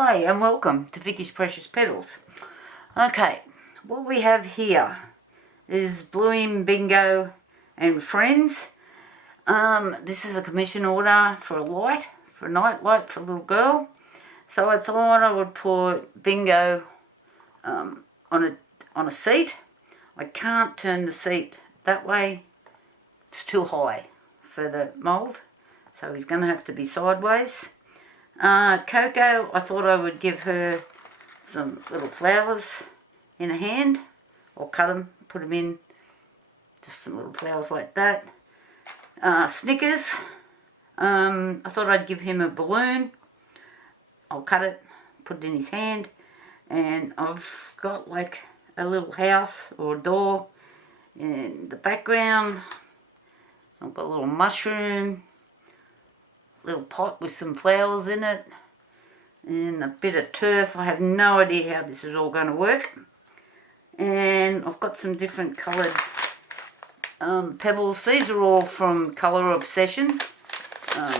Hi and welcome to Vicky's Precious Petals. Okay, what we have here is Bluey, Bingo and Friends. This is a commission order for a light, for a night light for a little girl. So I thought I would put Bingo on a seat. I can't turn the seat that way, it's too high for the mould, so he's going to have to be sideways. Coco, I thought I would give her some little flowers in a hand, or cut them, put them in, just some little flowers like that. Snickers, I thought I'd give him a balloon. I'll cut it, put it in his hand, and I've got like a little house or a door in the background. I've got a little mushroom, little pot with some flowers in it, and a bit of turf. I have no idea how this is all going to work. And I've got some different coloured pebbles. These are all from Colour Obsession. I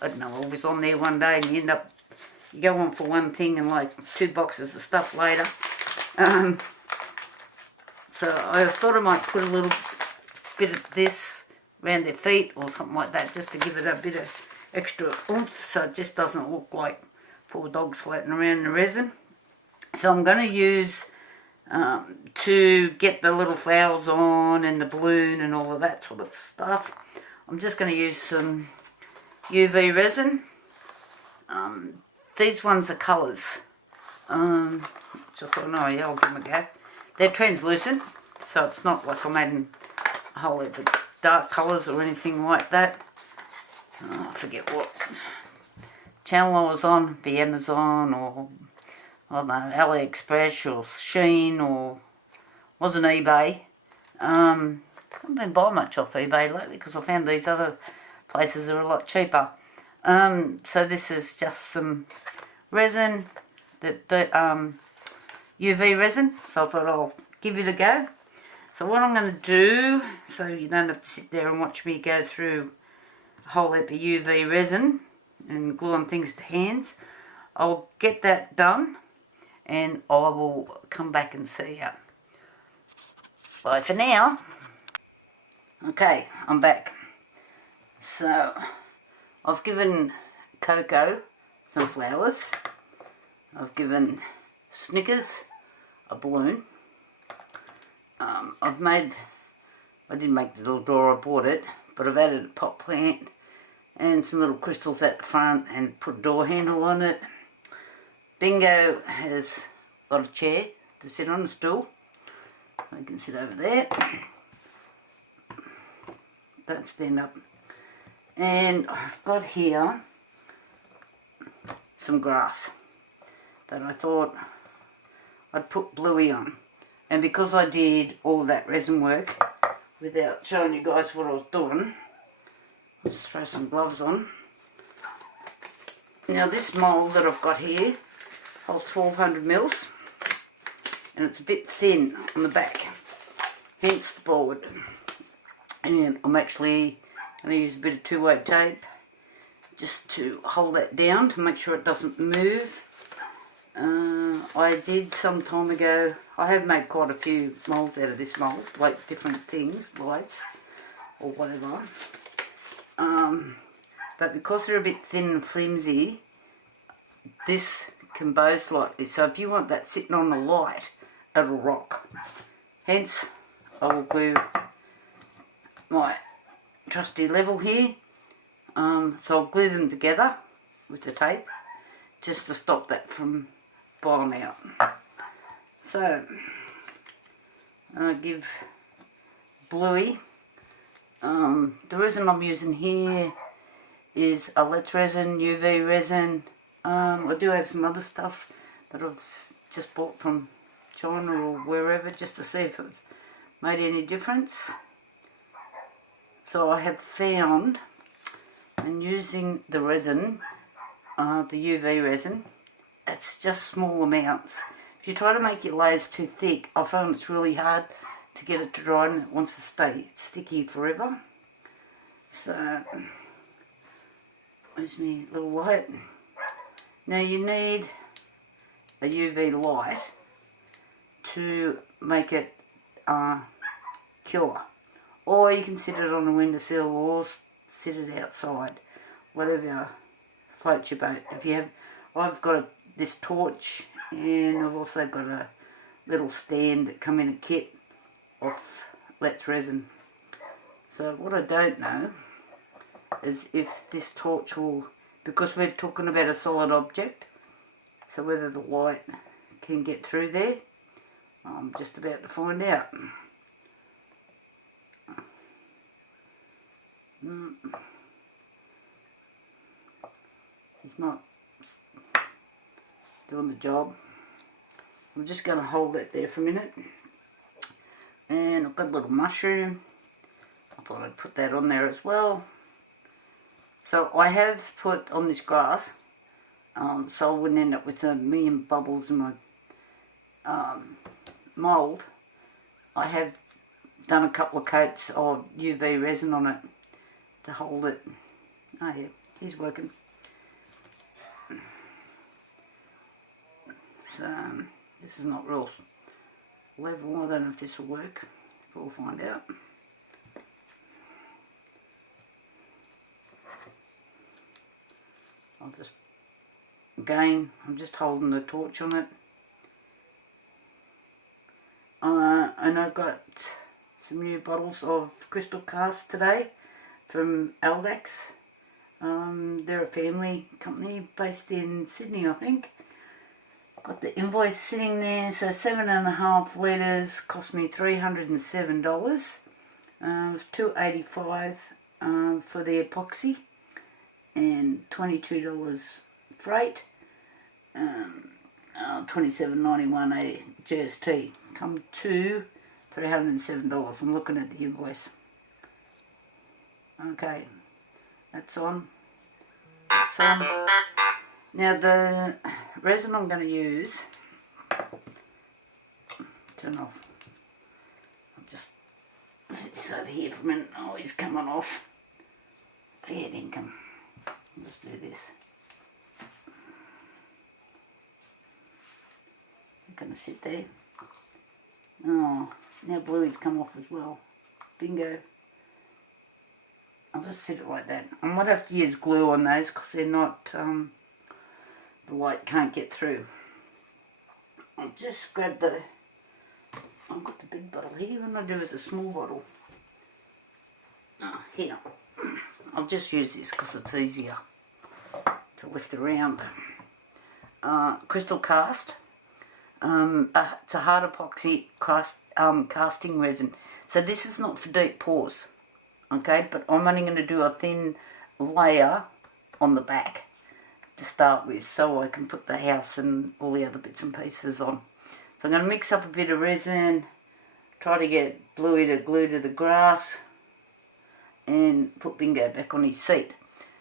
don't know, I was on there one day and you go on for one thing and like 2 boxes of stuff later. So I thought I might put a little bit of this around their feet or something like that, just to give it a bit of extra oomph, so it just doesn't look like 4 dogs floating around in the resin. So I'm going to use, to get the little flowers on and the balloon and all of that sort of stuff, I'm just going to use some UV resin. These ones are colours. Which I thought, no, yeah, I'll give them a go. They're translucent, so it's not like I'm adding a whole heap of dark colours or anything like that. I forget what channel I was on, be Amazon or, I don't know, AliExpress or Shein, or wasn't eBay. I haven't been buying much off eBay lately because I found these other places are a lot cheaper. So this is just some resin, UV resin, so I thought I'll give it a go. So what I'm going to do, so you don't have to sit there and watch me go through a whole heap of UV resin and glue on things to hands, I'll get that done and I will come back and see you. Bye for now. Okay, I'm back. So I've given Coco some flowers. I've given Snickers a balloon. I didn't make the little door, I bought it, but I've added a pot plant and some little crystals at the front and put a door handle on it. Bingo has got a chair to sit on, a stool. I can sit over there. Don't stand up. And I've got here some grass that I thought I'd put Bluey on. And because I did all that resin work without showing you guys what I was doing, let's throw some gloves on. Now this mould that I've got here holds 1200 mils and it's a bit thin on the back, hence the board. And I'm actually going to use a bit of 2-way tape just to hold that down to make sure it doesn't move. I did some time ago, I have made quite a few moulds out of this mould, like different things, lights or whatever. But because they're a bit thin and flimsy, this can bow slightly. So if you want that sitting on the light, it'll rock. Hence, I will glue my trusty level here. So I'll glue them together with the tape just to stop that from blowing out. So I'll give Bluey. The resin I'm using here is Aldax resin, UV resin. I do have some other stuff that I've just bought from China or wherever, just to see if it's made any difference. So I have found, and using the resin, the UV resin, it's just small amounts. If you try to make your layers too thick, I found it's really hard to get it to dry and it wants to stay sticky forever. So, where's my little light? Now you need a UV light to make it cure, or you can sit it on a windowsill or sit it outside, whatever floats your boat. If you have, I've got this torch, and I've also got a little stand that come in a kit off Let's Resin. So what I don't know is if this torch will, because we're talking about a solid object, so whether the light can get through there, I'm just about to find out. It's not doing the job. I'm just going to hold it there for a minute. And I've got a little mushroom. I thought I'd put that on there as well. So I have put on this grass, so I wouldn't end up with a million bubbles in my mould. I have done a couple of coats of UV resin on it to hold it. Oh yeah, he's working. So this is not real level. I don't know if this will work. We'll find out. I'll just, again, I'm just holding the torch on it. And I've got some new bottles of crystal cast today from Aldax. They're a family company based in Sydney, I think. Got the invoice sitting there. So 7.5 litres cost me $307. It was $2.85 for the epoxy and $22 freight. $27.91 GST. Come to $307. I'm looking at the invoice. Okay, that's on. That's on. Now the resin I'm going to use, turn off. I'll just set this over here for a minute. Oh, he's coming off. Fair income. I'll just do this. I'm going to sit there. Oh, now Bluey's come off as well. Bingo. I'll just sit it like that. I might have to use glue on those because they're not, the light can't get through. I'll just grab the, I've got the big bottle here. What am I do with the small bottle? Oh, here. I'll just use this because it's easier to lift around. Crystal cast. It's a hard epoxy casting resin. So this is not for deep pours, okay? But I'm only going to do a thin layer on the back to start with, so I can put the house and all the other bits and pieces on. So I'm going to mix up a bit of resin, try to get Bluey to glue to the grass, and put Bingo back on his seat.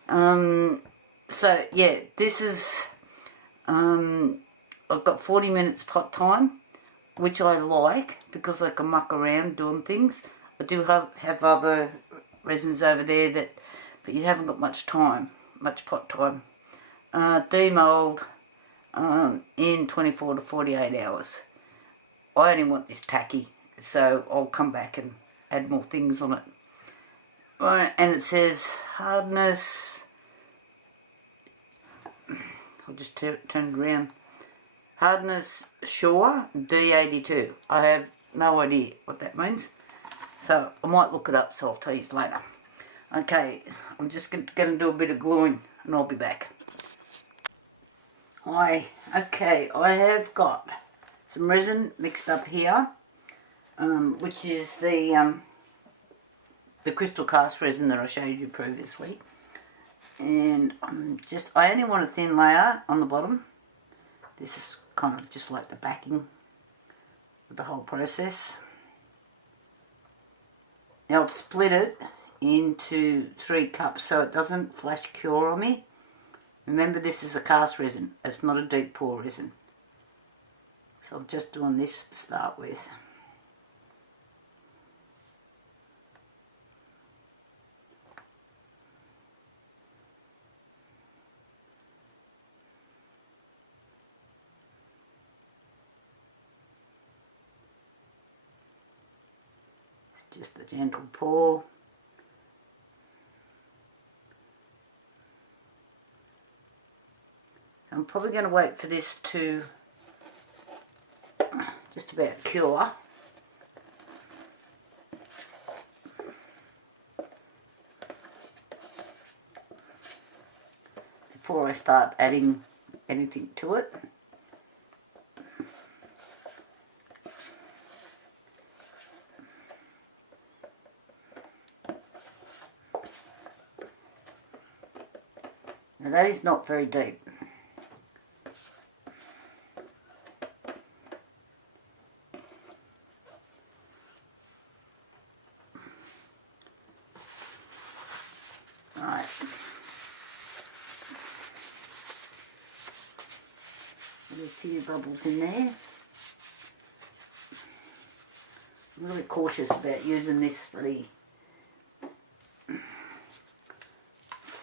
So yeah, this is, I've got 40 minutes pot time, which I like because I can muck around doing things. I do have other resins over there but you haven't got much time, much pot time. Demould in 24 to 48 hours. I only want this tacky, so I'll come back and add more things on it. Right, and it says hardness, I'll just turn it around. Hardness Sure D82. I have no idea what that means, so I might look it up, so I'll tell you later. Okay, I'm just going to do a bit of gluing and I'll be back. Okay, I have got some resin mixed up here, which is the crystal cast resin that I showed you previously. And I only want a thin layer on the bottom. This is kind of just like the backing of the whole process. Now I've split it into 3 cups so it doesn't flash cure on me. Remember, this is a cast resin, it's not a deep pour resin. So I'm just doing this to start with. just a gentle pour. I'm probably going to wait for this to just about cure. Before I start adding anything to it. Now that is not very deep. Right. There's a few bubbles in there. I'm really cautious about using this bloody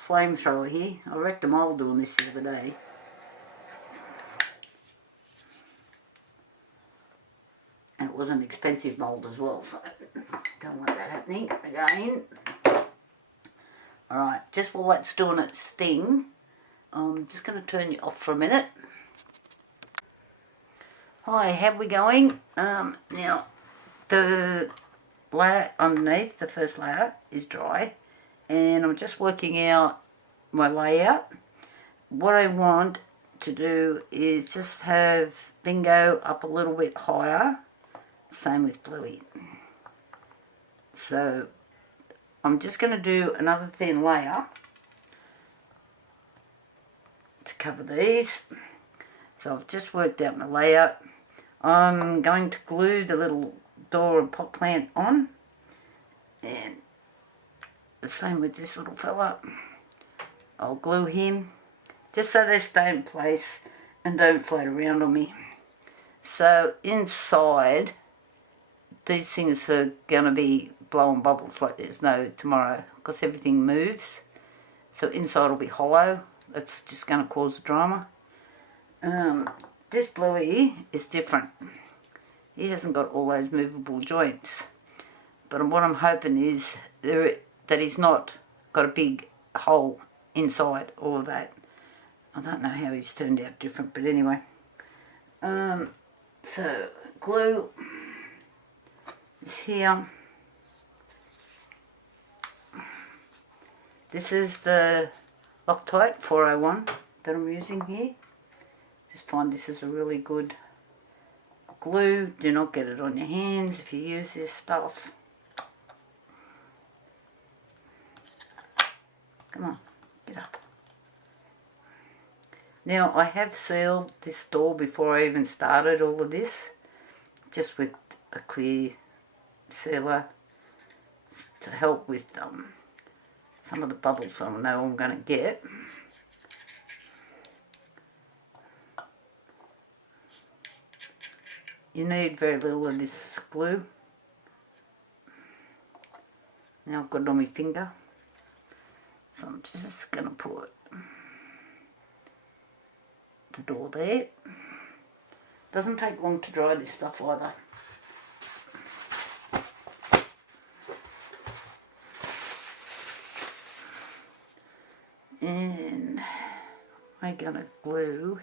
flamethrower here. I wrecked a mould doing this the other day. And it was an expensive mould as well, so don't want that happening again. Alright, just while that's doing its thing, I'm just going to turn you off for a minute. Hi, how we going? Now, the layer underneath, the first layer, is dry. And I'm just working out my layout. What I want to do is just have Bingo up a little bit higher. Same with Bluey. So, I'm just going to do another thin layer to cover these. So I've just worked out my layout. I'm going to glue the little door and pot plant on, and the same with this little fella. I'll glue him just so they stay in place and don't float around on me. So inside, these things are going to be blowing bubbles like there's no tomorrow because everything moves. So inside will be hollow. That's just going to cause drama. This Bluey is different. He hasn't got all those movable joints. But what I'm hoping is that he's not got a big hole inside all of that. I don't know how he's turned out different, but anyway. So glue is here. This is the Loctite 401 that I'm using here. Just find this is a really good glue. Do not get it on your hands if you use this stuff. Come on, get up. Now I have sealed this door before I even started all of this, just with a clear sealer to help with some of the bubbles I know I'm going to get. You need very little of this glue. Now I've got it on my finger, so I'm just going to put the door there. Doesn't take long to dry this stuff either. And I'm going to glue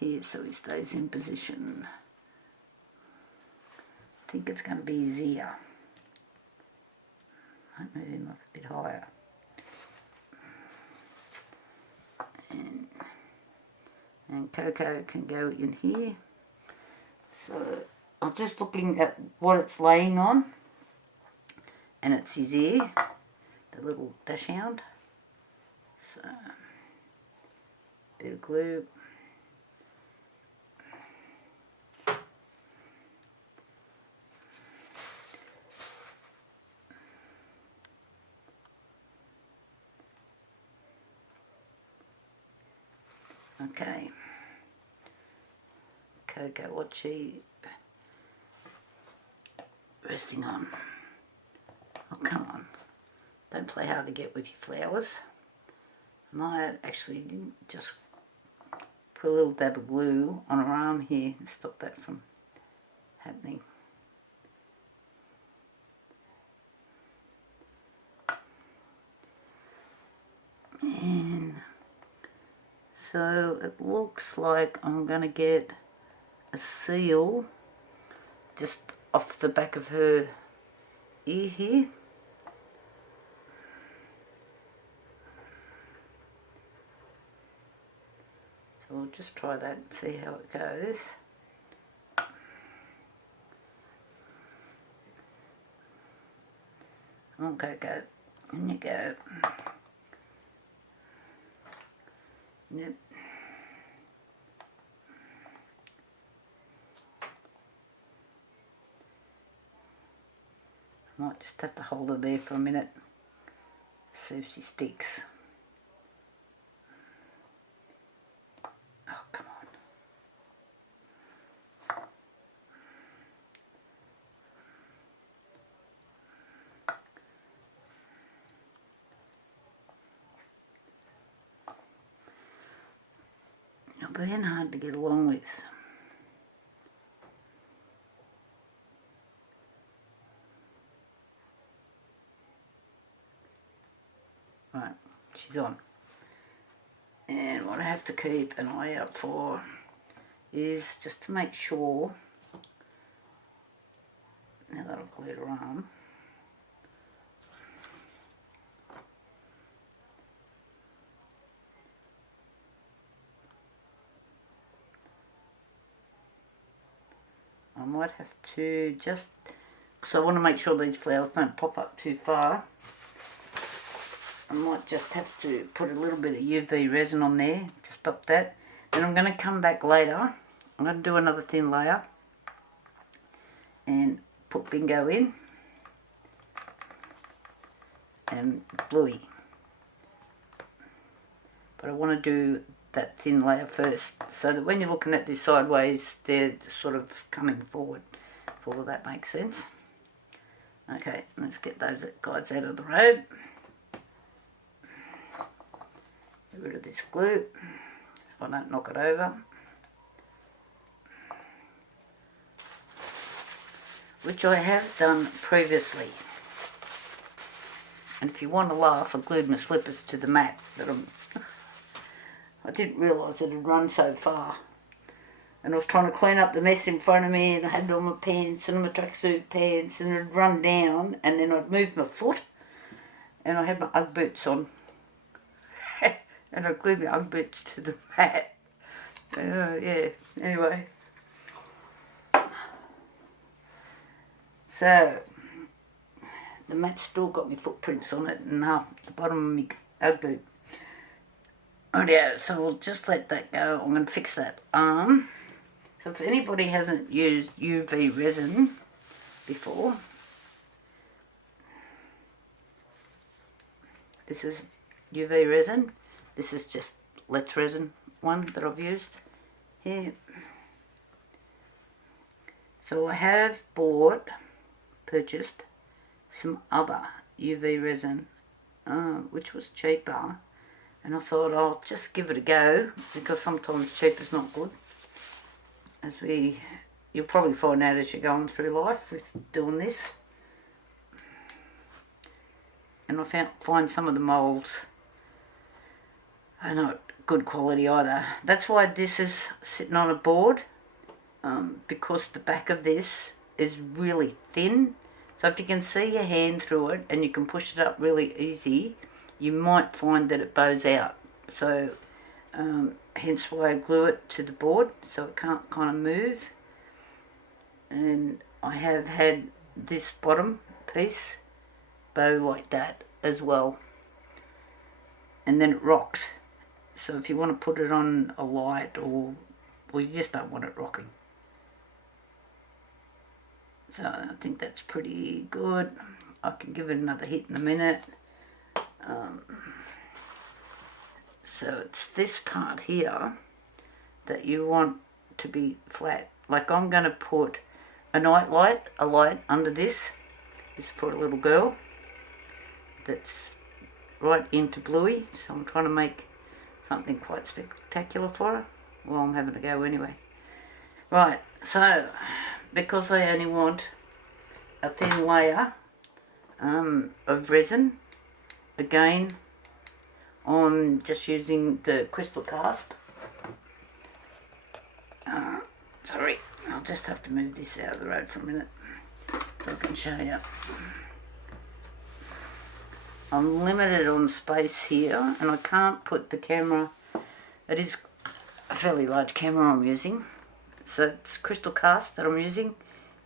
here so he stays in position. I think it's going to be easier. Might move him up a bit higher. And Coco can go in here. So I'm just looking at what it's laying on, and it's his ear, the little dachshund. So bit of glue. Okay. Coco, what's she resting on? Oh, come on. Don't play hard to get with your flowers. I might actually just put a little dab of glue on her arm here and stop that from happening. So it looks like I'm going to get a seal just off the back of her ear here. So we'll just try that and see how it goes. Okay, go. In you go. Yep. Might just have to hold her there for a minute, see if she sticks. Oh, come on. Not being hard to get along with. Right, she's on. And what I have to keep an eye out for is just to make sure, now that I've glued her arm, I might have to just, because I want to make sure these flowers don't pop up too far, I might just have to put a little bit of UV resin on there to stop that. Then I'm going to come back later. I'm going to do another thin layer and put Bingo in and Bluey. But I want to do that thin layer first so that when you're looking at this sideways, they're sort of coming forward, if all of that makes sense. Okay, let's get those guys out of the road. Get rid of this glue so I don't knock it over. Which I have done previously. And if you want to laugh, I glued my slippers to the mat. I didn't realise it had run so far. And I was trying to clean up the mess in front of me, and I had all my pants and my tracksuit pants, and it had run down, and then I'd moved my foot, and I had my Ugg boots on. And I glued my Ugg boots to the mat. Yeah, anyway. So, the mat's still got my footprints on it and half the bottom of my Ugg boot. Yeah, so we'll just let that go. I'm going to fix that arm. So if anybody hasn't used UV resin before, this is UV resin. This is just Let's Resin one that I've used here. So I have purchased some other UV resin, which was cheaper. And I thought I'll just give it a go, because sometimes cheap is not good. You'll probably find out as you're going through life with doing this. And I find some of the moulds are not good quality either. That's why this is sitting on a board, because the back of this is really thin. So if you can see your hand through it and you can push it up really easy, you might find that it bows out. So hence why I glue it to the board so it can't kind of move. And I have had this bottom piece bow like that as well, and then it rocks. So if you want to put it on a light, or well, you just don't want it rocking. So I think that's pretty good. I can give it another hit in a minute. So it's this part here that you want to be flat. Like I'm going to put a Nightlight, a light under this. This is for a little girl that's right into Bluey. So I'm trying to make something quite spectacular for her. Well, I'm having a go anyway. Right, so because I only want a thin layer of resin, again I'm just using the crystal cast Sorry, I'll just have to move this out of the road for a minute so I can show you. I'm limited on space here and I can't put the camera, it is a fairly large camera I'm using, so it's crystal cast that I'm using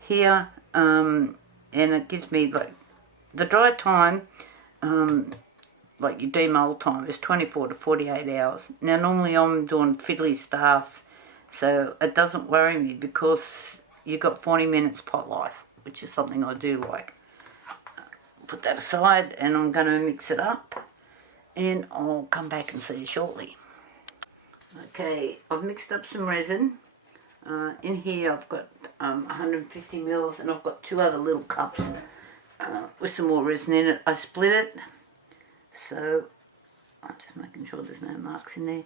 here, and it gives me like the dry time, like your demold time is 24 to 48 hours. Now normally I'm doing fiddly stuff, so it doesn't worry me because you've got 40 minutes pot life, which is something I do like. Put that aside and I'm going to mix it up and I'll come back and see you shortly. Okay, I've mixed up some resin. In here I've got 150 mils and I've got 2 other little cups with some more resin in it. I split it, so I'm just making sure there's no marks in there,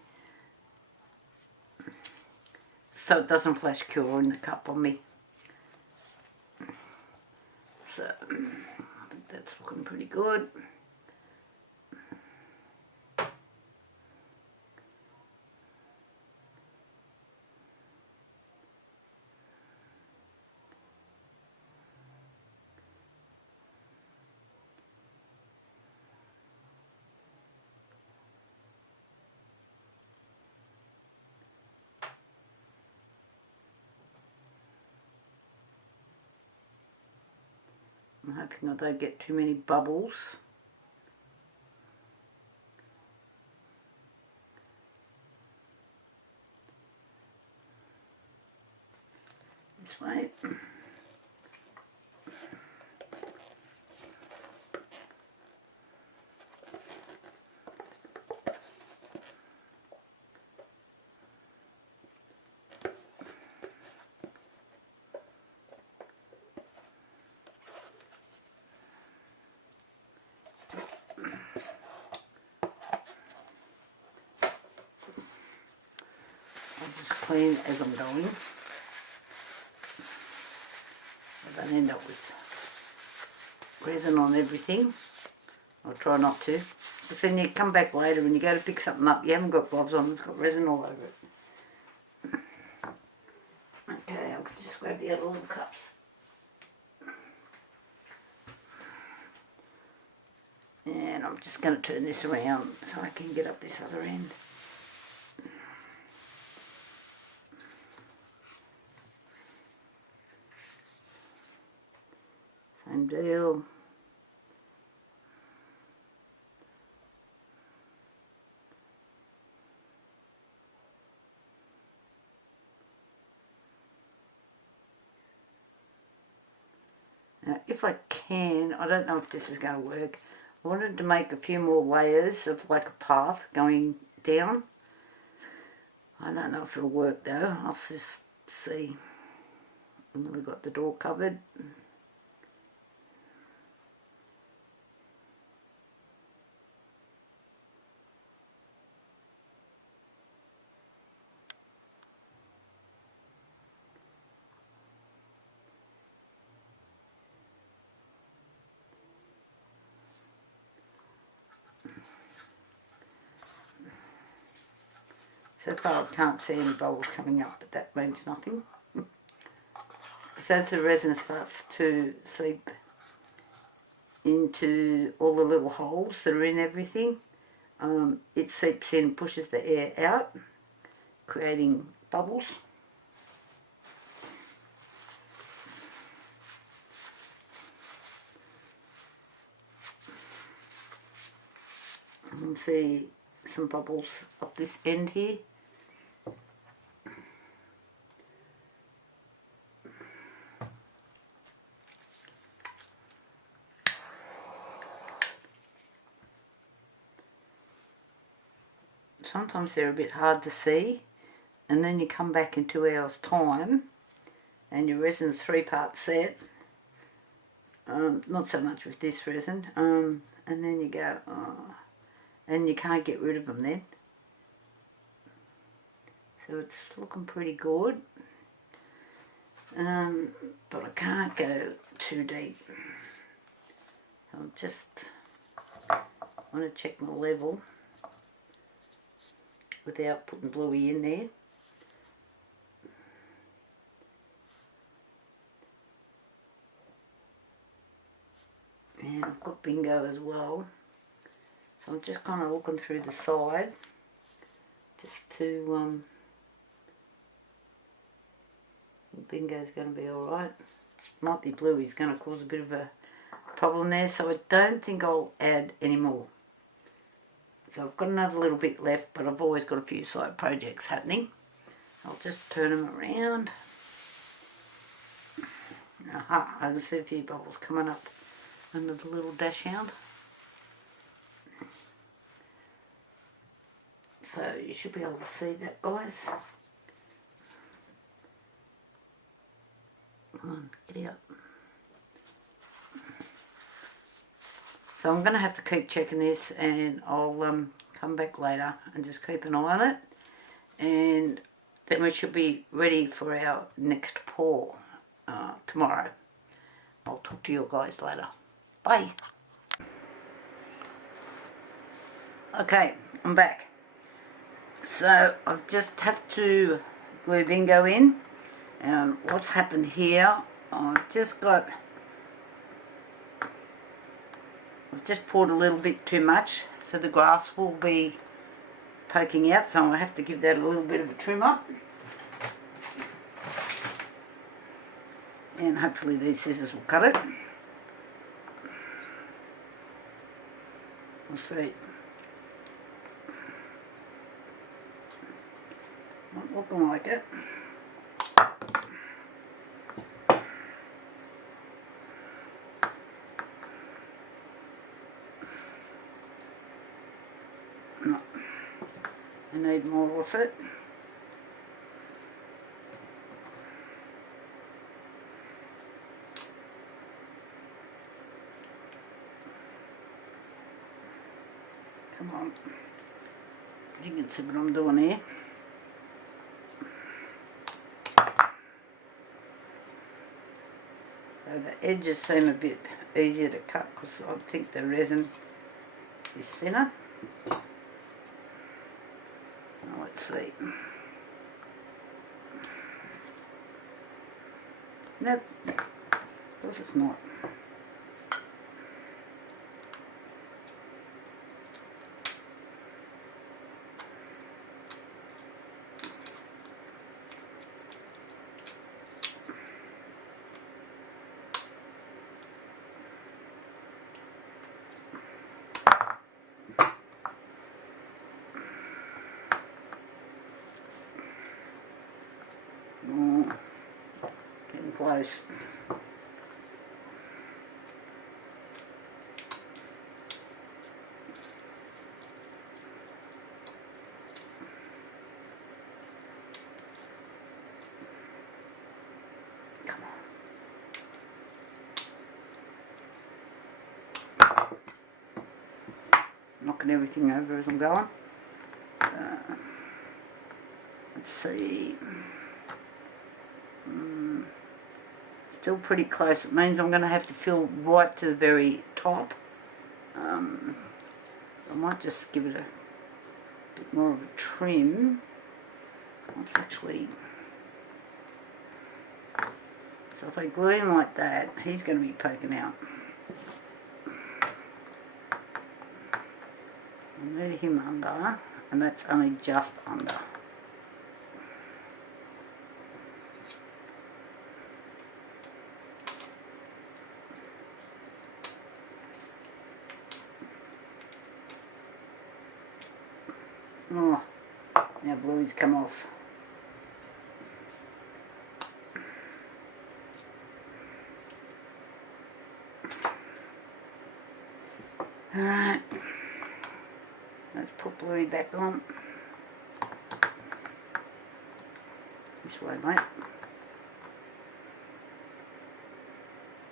so it doesn't flash cure in the cup on me. So I think that's looking pretty good. I'm hoping I don't get too many bubbles. This way. I'll just clean as I'm going. I don't end up with resin on everything. I'll try not to. But then you come back later and you go to pick something up, you haven't got gloves on, it's got resin all over it. Okay, I'll just grab the other little cups. And I'm just going to turn this around so I can get up this other end. Same deal. Now, if I can, I don't know if this is going to work. I wanted to make a few more layers of like a path going down. I don't know if it'll work though. I'll just see. And then we've got the door covered. So far I can't see any bubbles coming up, but that means nothing. So as the resin starts to seep into all the little holes that are in everything, it seeps in, pushes the air out, creating bubbles. You can see some bubbles up this end here. Sometimes they're a bit hard to see, and then you come back in 2 hours time and your resin's 3-part set. Not so much with this resin, and then you go, oh, and you can't get rid of them then. So it's looking pretty good, but I can't go too deep. So I'm just want to check my level without putting Bluey in there. got bingo as well. So I'm just kind of looking through the side just to bingo's going to be alright. Might be Bluey's going to cause a bit of a problem there, so I don't think I'll add any more. So I've got another little bit left, but I've always got a few side projects happening. I'll just turn them around. Aha, I can see a few bubbles coming up under the little dash hound. So you should be able to see that, guys. Come on, get out. So I'm going to have to keep checking this, and I'll come back later and just keep an eye on it. And then we should be ready for our next pour tomorrow. I'll talk to you guys later. Bye. Okay, I'm back. So I've just have to glue bingo in. What's happened here, I've just poured a little bit too much, so the grass will be poking out, so I'll have to give that a little bit of a trim up. And hopefully these scissors will cut it. We'll see. Not looking like it. No. I need more of it. Come on. You can see what I'm doing here. So the edges seem a bit easier to cut because I think the resin is thinner. Now let's see. Nope, of course it's not. Getting close. Come on. Knocking everything over as I'm going. Let's see. Still pretty close. It means I'm going to have to fill right to the very top. I might just give it a bit more of a trim. Let's actually... So if I glue him like that, he's going to be poking out. I'll move him under, and that's only just under. Oh, now Bluey's come off. Alright, let's put Bluey back on. This way, mate.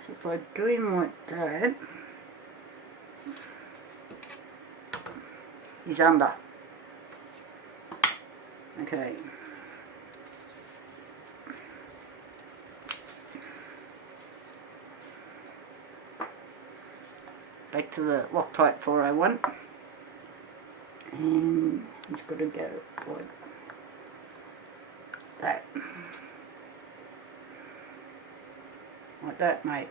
So if I do him like that, he's under. Okay. Back to the Loctite 401. And it's got to go like that. Like that, mate.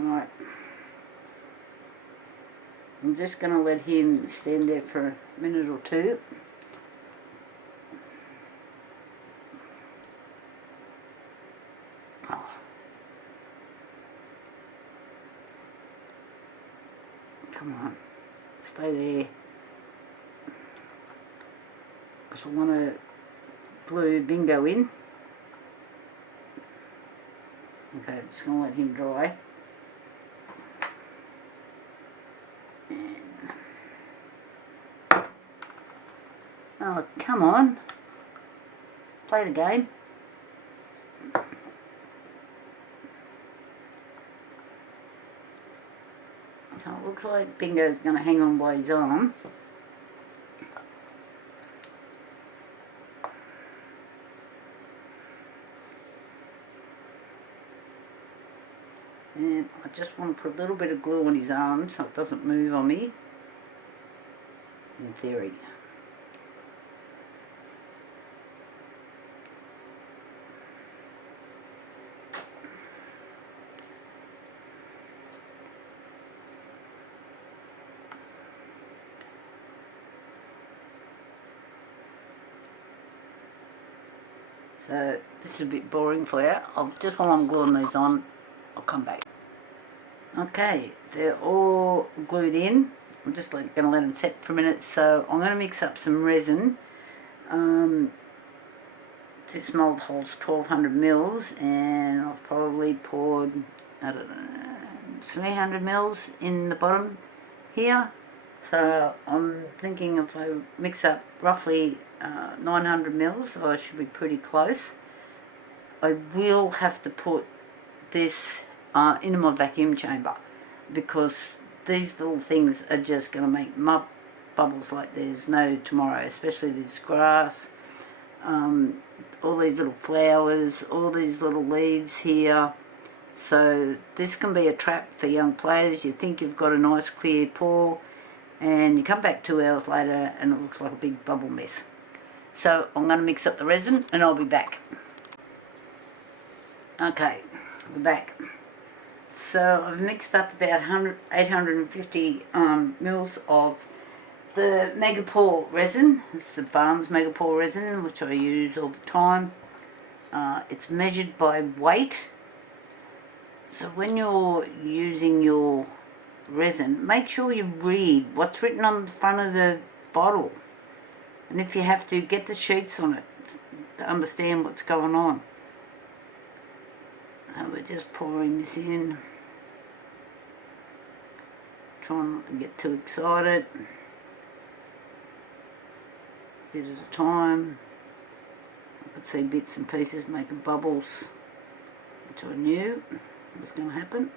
Right. I'm just going to let him stand there for a minute or two. Oh. Come on. Stay there. Because I want to glue bingo in. Okay, just going to let him dry. Oh, come on. Play the game. So it looks like Bingo's going to hang on by his arm. And I just want to put a little bit of glue on his arm so it doesn't move on me, in theory. So this is a bit boring for you. Just while I'm gluing these on, I'll come back. Okay, they're all glued in. I'm just going to let them set for a minute. So I'm going to mix up some resin. This mould holds 1200 mils, and I've probably poured, I don't know, 300 mils in the bottom here. So I'm thinking if I mix up roughly 900 mils, I should be pretty close. I will have to put this into my vacuum chamber because these little things are just going to make mud bubbles like there's no tomorrow, especially this grass, all these little flowers, all these little leaves here. So this can be a trap for young players. You think you've got a nice clear pour and you come back 2 hours later and it looks like a big bubble mess. So I'm going to mix up the resin and I'll be back. Okay, we're back. So I've mixed up about 850 mils of the Megga Pour resin. It's the Barnes Megga Pour resin, which I use all the time. It's measured by weight. So when you're using your resin, make sure you read what's written on the front of the bottle. And if you have to, get the sheets on it to understand what's going on. So we're just pouring this in. Trying not to get too excited. Bit at a time. I could see bits and pieces making bubbles, which I knew was going to happen.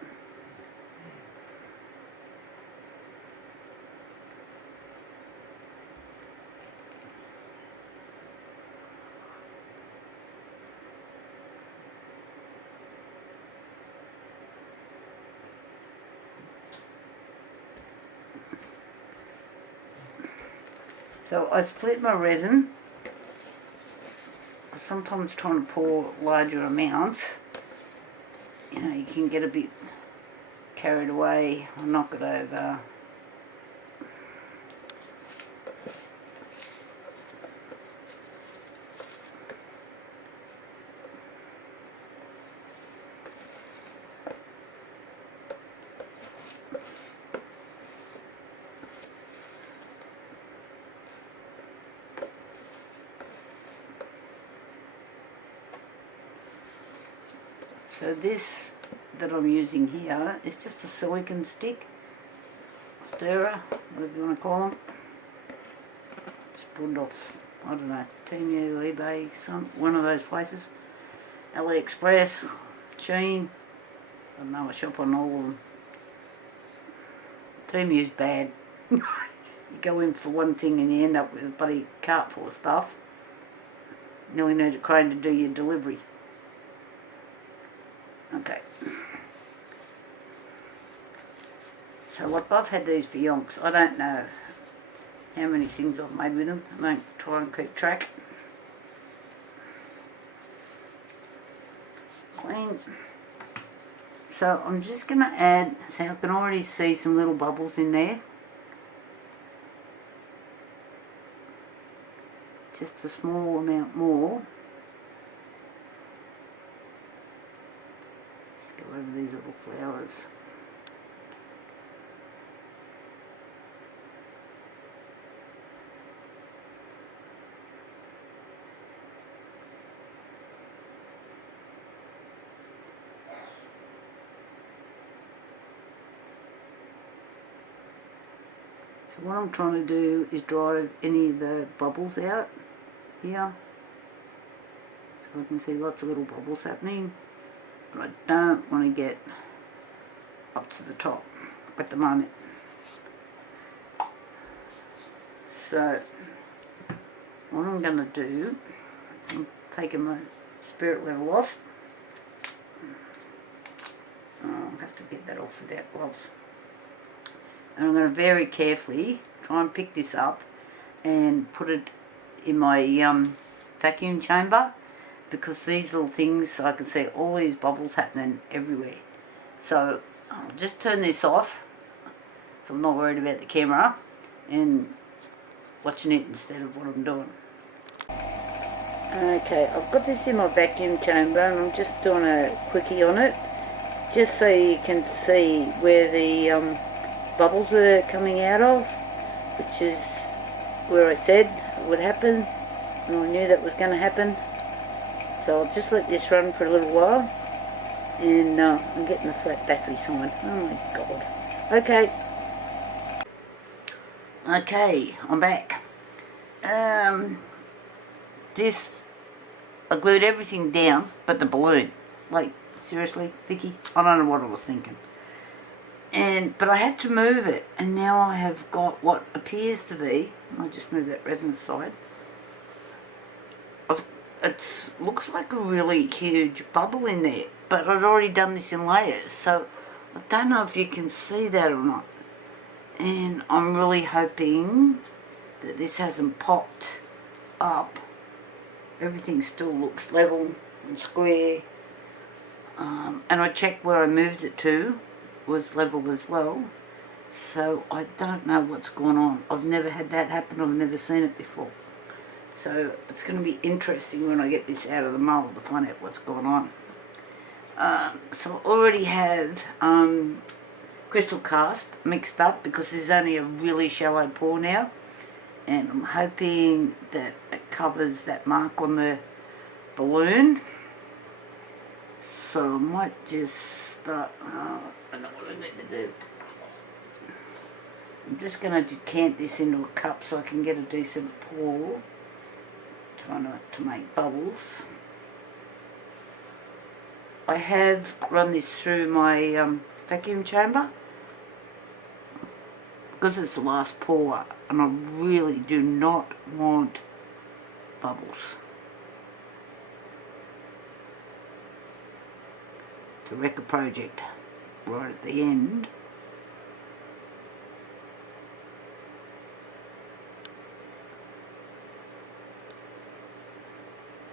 So I split my resin. Sometimes trying to pour larger amounts, you know, you can get a bit carried away or knock it over. So this that I'm using here is just a silicone stick, stirrer, whatever you want to call them. It's pulled off, I don't know, Temu, eBay, one of those places. AliExpress, Shein, I don't know, I shop on all of them. Temu's bad. You go in for one thing and you end up with a bloody cart full of stuff. You only need a crane to do your delivery. Okay. So look, I've had these for yonks. I don't know how many things I've made with them. I won't try and keep track. Clean. So I'm just going to add, see, I can already see some little bubbles in there. Just a small amount more. Let's go over these little flowers. So what I'm trying to do is drive any of the bubbles out here. So I can see lots of little bubbles happening, but I don't want to get up to the top at the moment. So what I'm going to do, I'm taking my spirit level off. I'll have to get that off without gloves. And I'm going to very carefully try and pick this up and put it in my vacuum chamber, because these little things, I can see all these bubbles happening everywhere. So I'll just turn this off so I'm not worried about the camera and watching it instead of what I'm doing. Okay, I've got this in my vacuum chamber and I'm just doing a quickie on it, just so you can see where the bubbles are coming out of, which is where I said it would happen, and I knew that was going to happen. So I'll just let this run for a little while, and I'm getting the flat battery sign. Oh my god. Okay, I'm back. This, I glued everything down but the balloon. Like, seriously, Vicky? I don't know what I was thinking. But I had to move it, and now I have got what appears to be, I'll just move that resin aside, it looks like a really huge bubble in there, but I'd already done this in layers, so I don't know if you can see that or not. And I'm really hoping that this hasn't popped up. Everything still looks level and square, and I checked where I moved it to was level as well, so I don't know what's going on. I've never had that happen, I've never seen it before, so it's going to be interesting when I get this out of the mould to find out what's going on. So I already have crystal cast mixed up, because there's only a really shallow pour now, and I'm hoping that it covers that mark on the balloon. So I might just start, I know what I need to do. I'm just going to decant this into a cup so I can get a decent pour. Try not to make bubbles. I have run this through my vacuum chamber, because it's the last pour, and I really do not want bubbles. To wreck a project right at the end.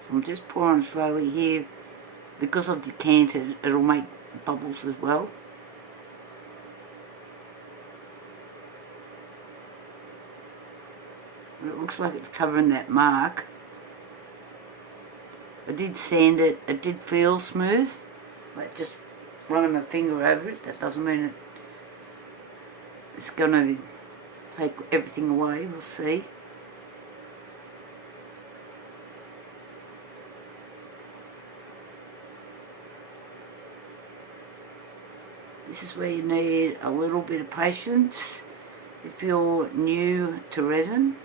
So I'm just pouring slowly here. Because I've decanted, it'll make bubbles as well. But it looks like it's covering that mark. I did sand it, it did feel smooth. Like just running my finger over it, that doesn't mean it's going to take everything away, we'll see. This is where you need a little bit of patience if you're new to resin.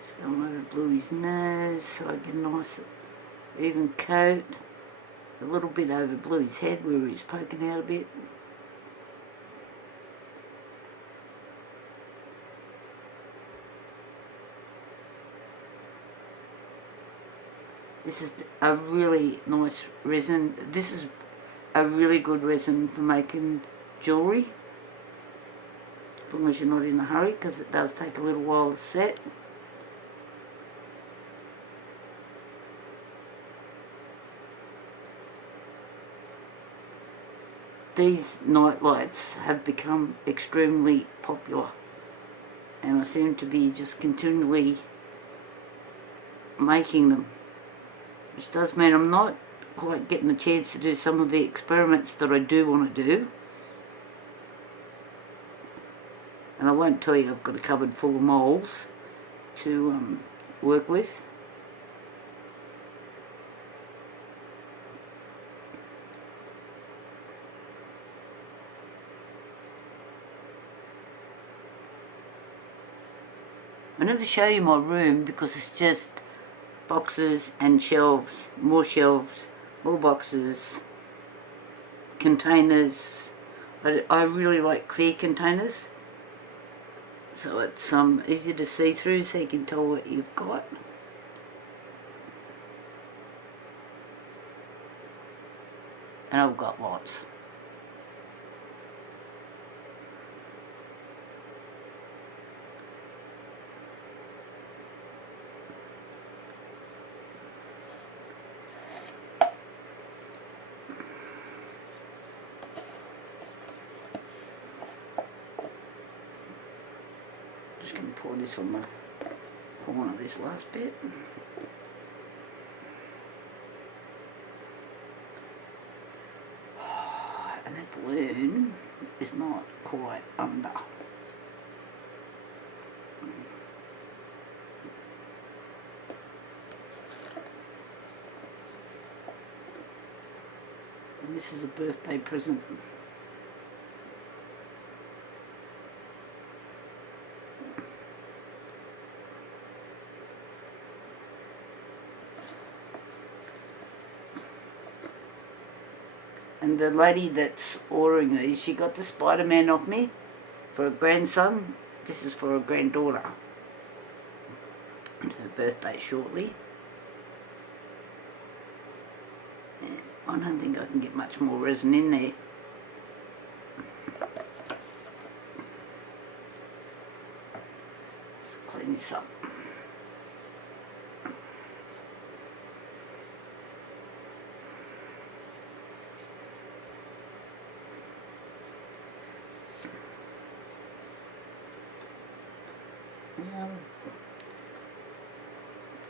Just going over Bluey's nose so I get a nice even coat. A little bit over Bluey's head where he's poking out a bit. This is a really nice resin. This is a really good resin for making jewellery, as long as you're not in a hurry, because it does take a little while to set. these Nightlights have become extremely popular, and I seem to be just continually making them, which does mean I'm not quite getting a chance to do some of the experiments that I do want to do. And I won't tell you I've got a cupboard full of moulds to work with. I never show you my room because it's just boxes and shelves, more boxes, containers. I really like clear containers, so it's easy to see through, so you can tell what you've got. And I've got lots. Just going to pour this on the corner of this last bit. And that balloon is not quite under. And this is a birthday present. And the lady that's ordering these, she got the Spider-Man off me for a grandson. This is for a granddaughter. And her birthday shortly. And I don't think I can get much more resin in there. Let's clean this up.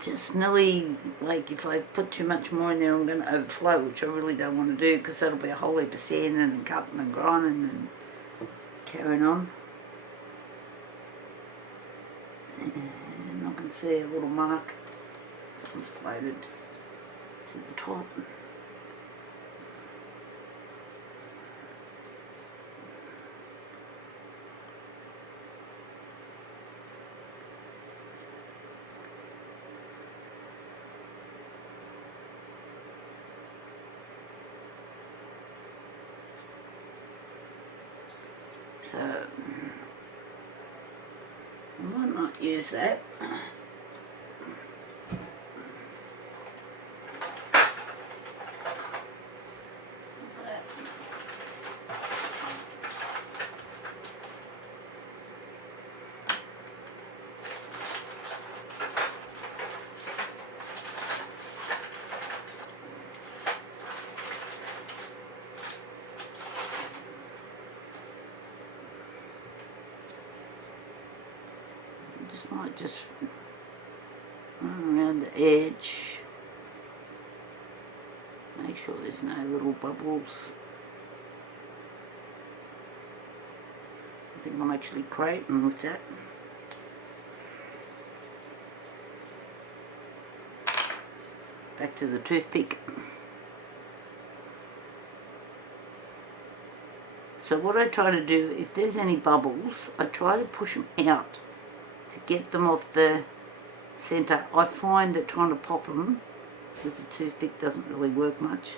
Just nearly, like, if I put too much more in there I'm going to overflow, which I really don't want to do, because that'll be a whole heap of sanding and cutting and grinding and carrying on. And I can see a little mark, something's floated to the top. So, I might not use that. Might just run around the edge, make sure there's no little bubbles. I think I'm actually creating with that. Back to the toothpick. So what I try to do, if there's any bubbles, I try to push them out to get them off the centre. I find that trying to pop them with the toothpick doesn't really work much.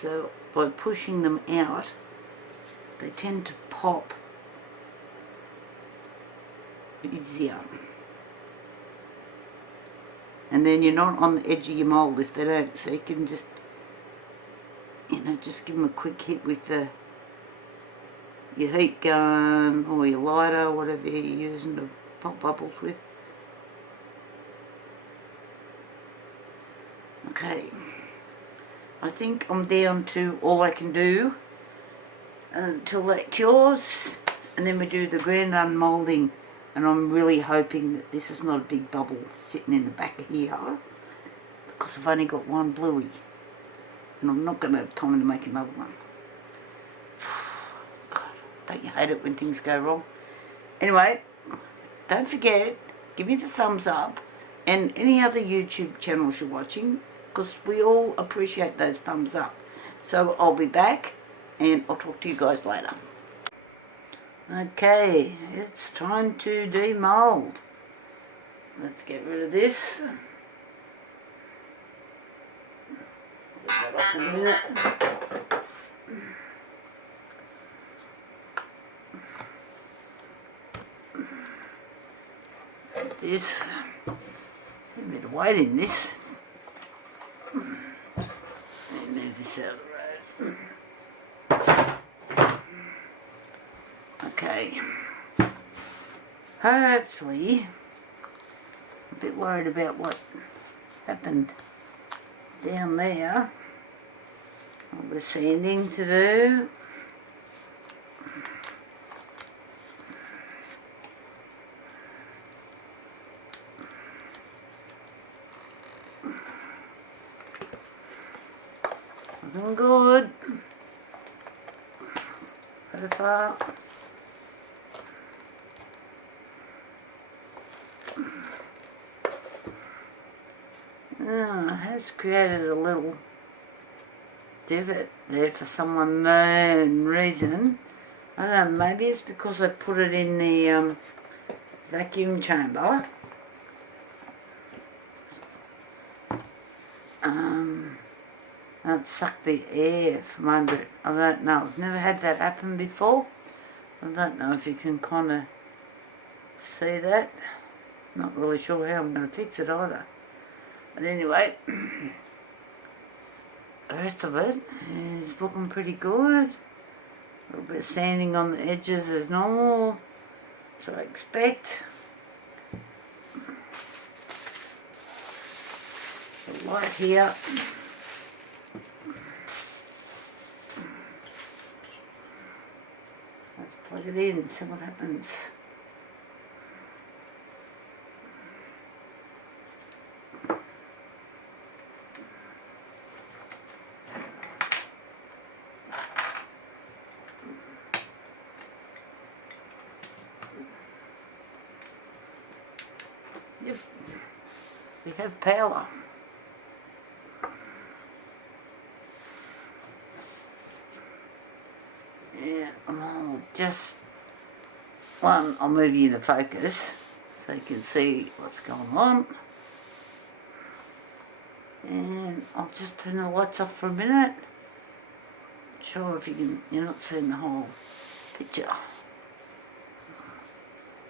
So by pushing them out, they tend to pop easier. And then you're not on the edge of your mould if they don't. So you can just, you know, just give them a quick hit with your heat gun or your lighter, whatever you're using to pop bubbles with. Okay, I think I'm down to all I can do until that cures, and then we do the grand unmoulding. And I'm really hoping that this is not a big bubble sitting in the back of here, because I've only got one Bluey and I'm not going to have time to make another one. God, don't you hate it when things go wrong? Anyway, don't forget, give me the thumbs up, and any other YouTube channels you're watching, because we all appreciate those thumbs up. So I'll be back and I'll talk to you guys later. Okay, it's time to demould. Let's get rid of this. Get that off in a minute. This, a bit of weight in this. And move this out of the road. Okay, hopefully, I'm a bit worried about what happened down there. All the sanding to do. Looking good. So far. It has created a little divot there for some unknown reason. I don't know, maybe it's because I put it in the vacuum chamber. And it sucked the air from under it. I don't know, I've never had that happen before. I don't know if you can kind of see that. Not really sure how I'm going to fix it either. But anyway, the rest of it is looking pretty good. A little bit of sanding on the edges as normal, which I expect. The light here. Let's plug it in and see what happens. We have power. Yeah, I'll just I'll move you to focus so you can see what's going on. And I'll just turn the lights off for a minute. Not sure if you're not seeing the whole picture.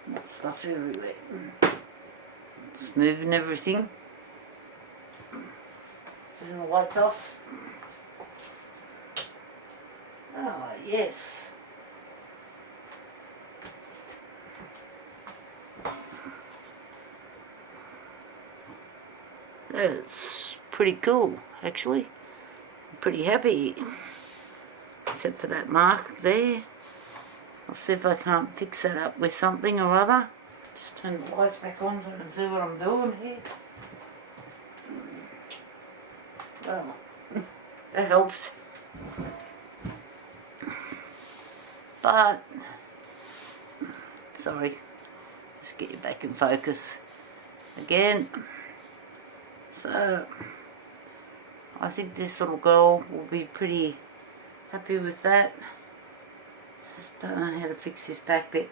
That stuff everywhere. Just moving everything. Turn the lights off. Oh, yes. That's pretty cool, actually. I'm pretty happy. Except for that mark there. I'll see if I can't fix that up with something or other. Just turn the lights back on so I can see what I'm doing here. Well, that helps. But, sorry, let's get you back in focus again. So, I think this little girl will be pretty happy with that. Just don't know how to fix this back bit.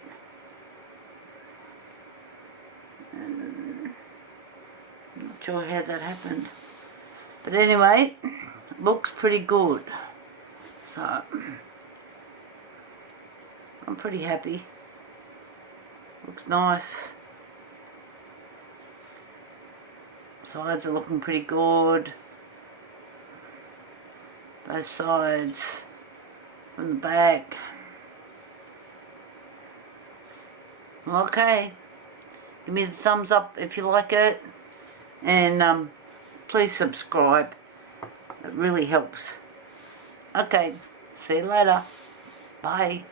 I'm not sure how that happened. But anyway, looks pretty good. So, I'm pretty happy. Looks nice. Sides are looking pretty good. Both sides. From the back. Okay. Give me the thumbs up if you like it. And please subscribe. It really helps. Okay. See you later. Bye.